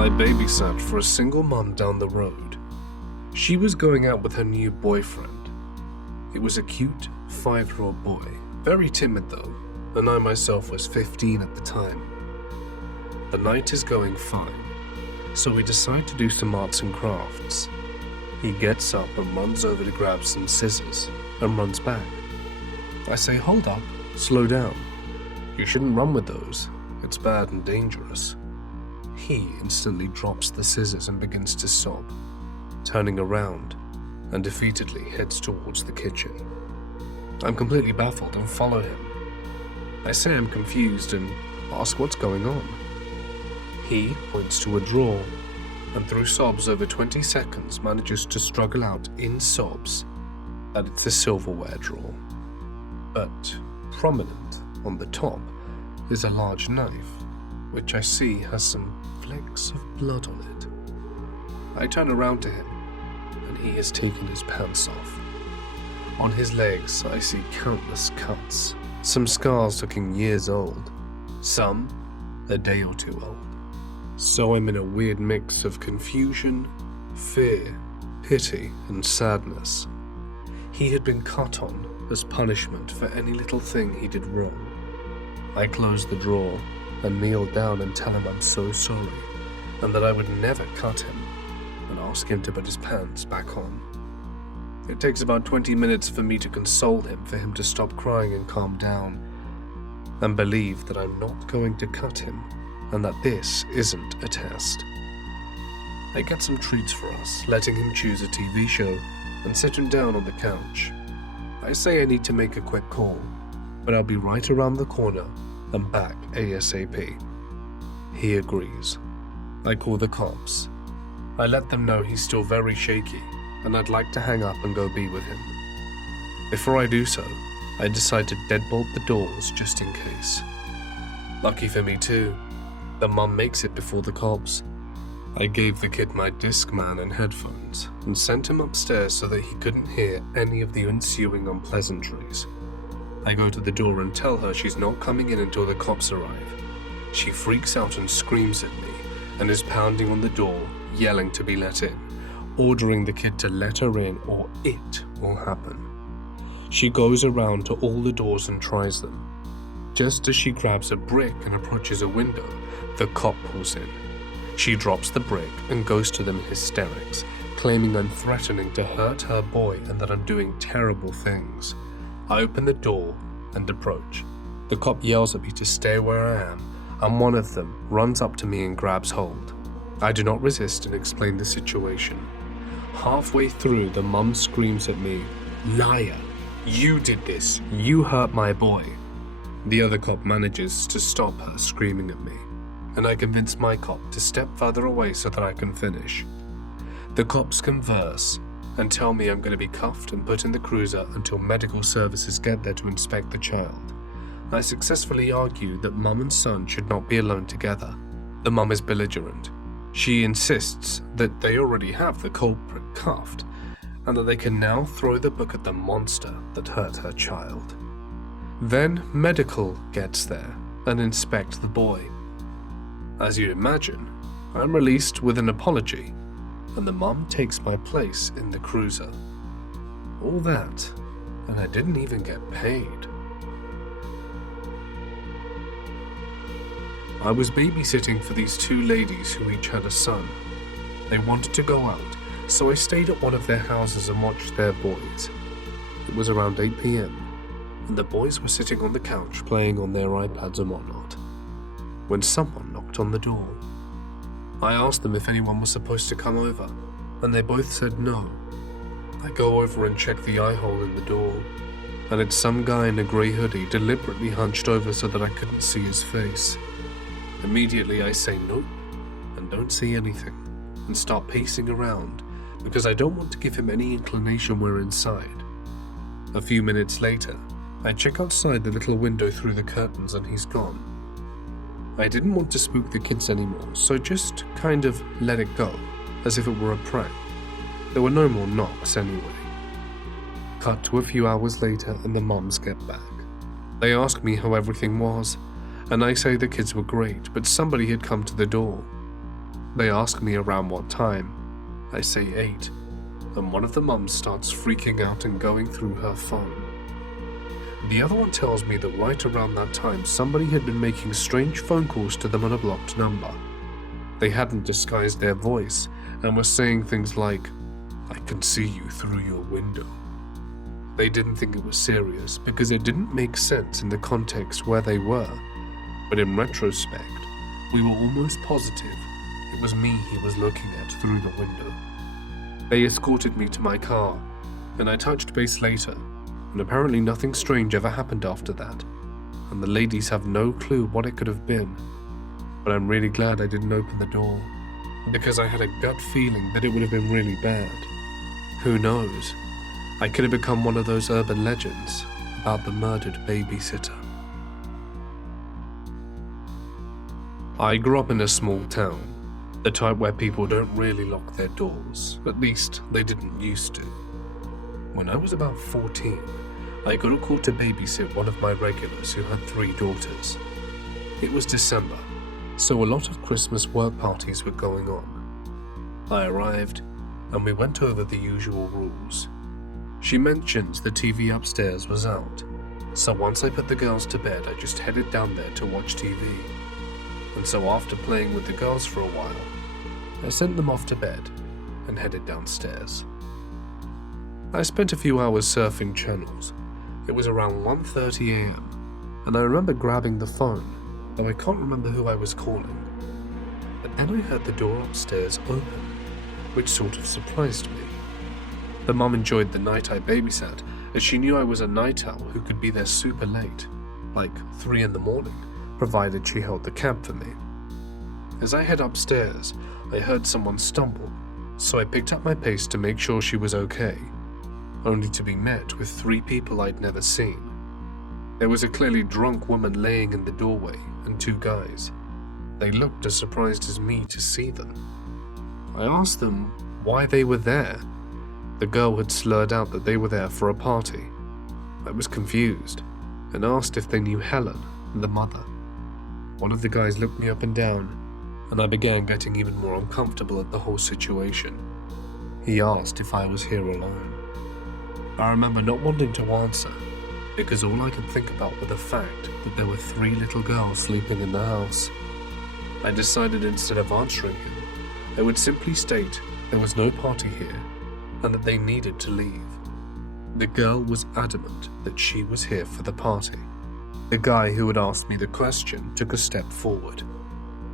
I babysat for a single mum down the road. She was going out with her new boyfriend. It was a cute 5-year-old boy, very timid though, and I myself was 15 at the time. The night is going fine, so we decide to do some arts and crafts. He gets up and runs over to grab some scissors and runs back. I say, "Hold up, slow down. You shouldn't run with those. It's bad and dangerous." He instantly drops the scissors and begins to sob, turning around and defeatedly heads towards the kitchen. I'm completely baffled and follow him. I say I'm confused and ask what's going on. He points to a drawer and through sobs over 20 seconds manages to struggle out in sobs that it's the silverware drawer. But prominent on the top is a large knife, which I see has some flecks of blood on it. I turn around to him, and he has taken his pants off. On his legs, I see countless cuts, some scars looking years old, some a day or two old. So I'm in a weird mix of confusion, fear, pity, and sadness. He had been cut on as punishment for any little thing he did wrong. I close the drawer and kneel down and tell him I'm so sorry and that I would never cut him, and ask him to put his pants back on. It takes about 20 minutes for me to console him, for him to stop crying and calm down, and believe that I'm not going to cut him and that this isn't a test. I get some treats for us, letting him choose a TV show and sit him down on the couch. I say I need to make a quick call, but I'll be right around the corner and back ASAP. He agrees. I call the cops. I let them know he's still very shaky and I'd like to hang up and go be with him. Before I do so, I decide to deadbolt the doors just in case. Lucky for me too, the mum makes it before the cops. I gave the kid my Discman and headphones and sent him upstairs so that he couldn't hear any of the ensuing unpleasantries. I go to the door and tell her she's not coming in until the cops arrive. She freaks out and screams at me and is pounding on the door, yelling to be let in, ordering the kid to let her in or it will happen. She goes around to all the doors and tries them. Just as she grabs a brick and approaches a window, the cop pulls in. She drops the brick and goes to them in hysterics, claiming I'm threatening to hurt her boy and that I'm doing terrible things. I open the door and approach. The cop yells at me to stay where I am, and one of them runs up to me and grabs hold. I do not resist and explain the situation. Halfway through, the mum screams at me, "Liar! You did this! You hurt my boy!" The other cop manages to stop her screaming at me, and I convince my cop to step further away so that I can finish. The cops converse and tell me I'm going to be cuffed and put in the cruiser until medical services get there to inspect the child. I successfully argue that mum and son should not be alone together. The mum is belligerent. She insists that they already have the culprit cuffed and that they can now throw the book at the monster that hurt her child. Then medical gets there and inspect the boy. As you'd imagine, I'm released with an apology, and the mum takes my place in the cruiser. All that, and I didn't even get paid. I was babysitting for these two ladies who each had a son. They wanted to go out, so I stayed at one of their houses and watched their boys. It was around 8 p.m, and the boys were sitting on the couch playing on their iPads and whatnot, when someone knocked on the door. I asked them if anyone was supposed to come over, and they both said no. I go over and check the eye hole in the door, and it's some guy in a grey hoodie deliberately hunched over so that I couldn't see his face. Immediately I say nope, and don't see anything, and start pacing around, because I don't want to give him any inclination we're inside. A few minutes later, I check outside the little window through the curtains and he's gone. I didn't want to spook the kids anymore, so just kind of let it go, as if it were a prank. There were no more knocks anyway. Cut to a few hours later and the mums get back. They ask me how everything was, and I say the kids were great, but somebody had come to the door. They ask me around what time. I say 8, and one of the mums starts freaking out and going through her phone. The other one tells me that right around that time somebody had been making strange phone calls to them on a blocked number. They hadn't disguised their voice and were saying things like, "I can see you through your window." They didn't think it was serious because it didn't make sense in the context where they were, but in retrospect, we were almost positive it was me he was looking at through the window. They escorted me to my car, and I touched base later, and apparently nothing strange ever happened after that, and the ladies have no clue what it could have been. But I'm really glad I didn't open the door, because I had a gut feeling that it would have been really bad. Who knows? I could have become one of those urban legends about the murdered babysitter. I grew up in a small town, the type where people don't really lock their doors, at least they didn't used to. When I was about 14, I got a call to babysit one of my regulars who had 3 daughters. It was December, so a lot of Christmas work parties were going on. I arrived, and we went over the usual rules. She mentioned the TV upstairs was out, so once I put the girls to bed, I just headed down there to watch TV. And so after playing with the girls for a while, I sent them off to bed and headed downstairs. I spent a few hours surfing channels. It was around 1:30 a.m, and I remember grabbing the phone, though I can't remember who I was calling. But then I heard the door upstairs open, which sort of surprised me. The mum enjoyed the night I babysat, as she knew I was a night owl who could be there super late, like 3 in the morning, provided she held the cab for me. As I head upstairs, I heard someone stumble, so I picked up my pace to make sure she was okay, only to be met with 3 people I'd never seen. There was a clearly drunk woman laying in the doorway and 2 guys. They looked as surprised as me to see them. I asked them why they were there. The girl had slurred out that they were there for a party. I was confused and asked if they knew Helen, the mother. One of the guys looked me up and down, and I began getting even more uncomfortable at the whole situation. He asked if I was here alone. I remember not wanting to answer, because all I could think about were the fact that there were 3 little girls sleeping in the house. I decided instead of answering him, I would simply state there was no party here, and that they needed to leave. The girl was adamant that she was here for the party. The guy who had asked me the question took a step forward.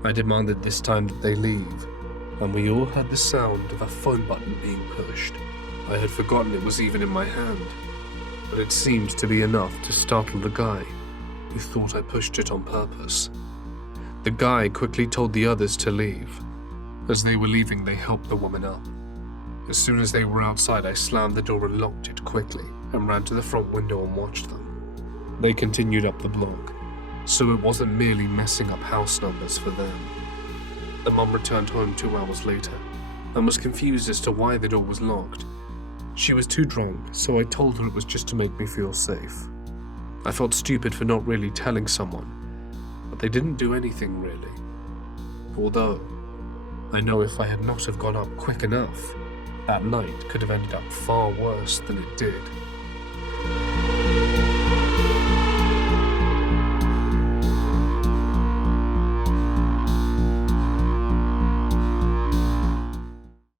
I demanded this time that they leave, and we all heard the sound of a phone button being pushed. I had forgotten it was even in my hand, but it seemed to be enough to startle the guy, who thought I pushed it on purpose. The guy quickly told the others to leave. As they were leaving, they helped the woman up. As soon as they were outside, I slammed the door and locked it quickly and ran to the front window and watched them. They continued up the block, so it wasn't merely messing up house numbers for them. The mum returned home 2 hours later and was confused as to why the door was locked. She was too drunk, so I told her it was just to make me feel safe. I felt stupid for not really telling someone, but they didn't do anything really. Although, I know if I had not have gone up quick enough, that night could have ended up far worse than it did.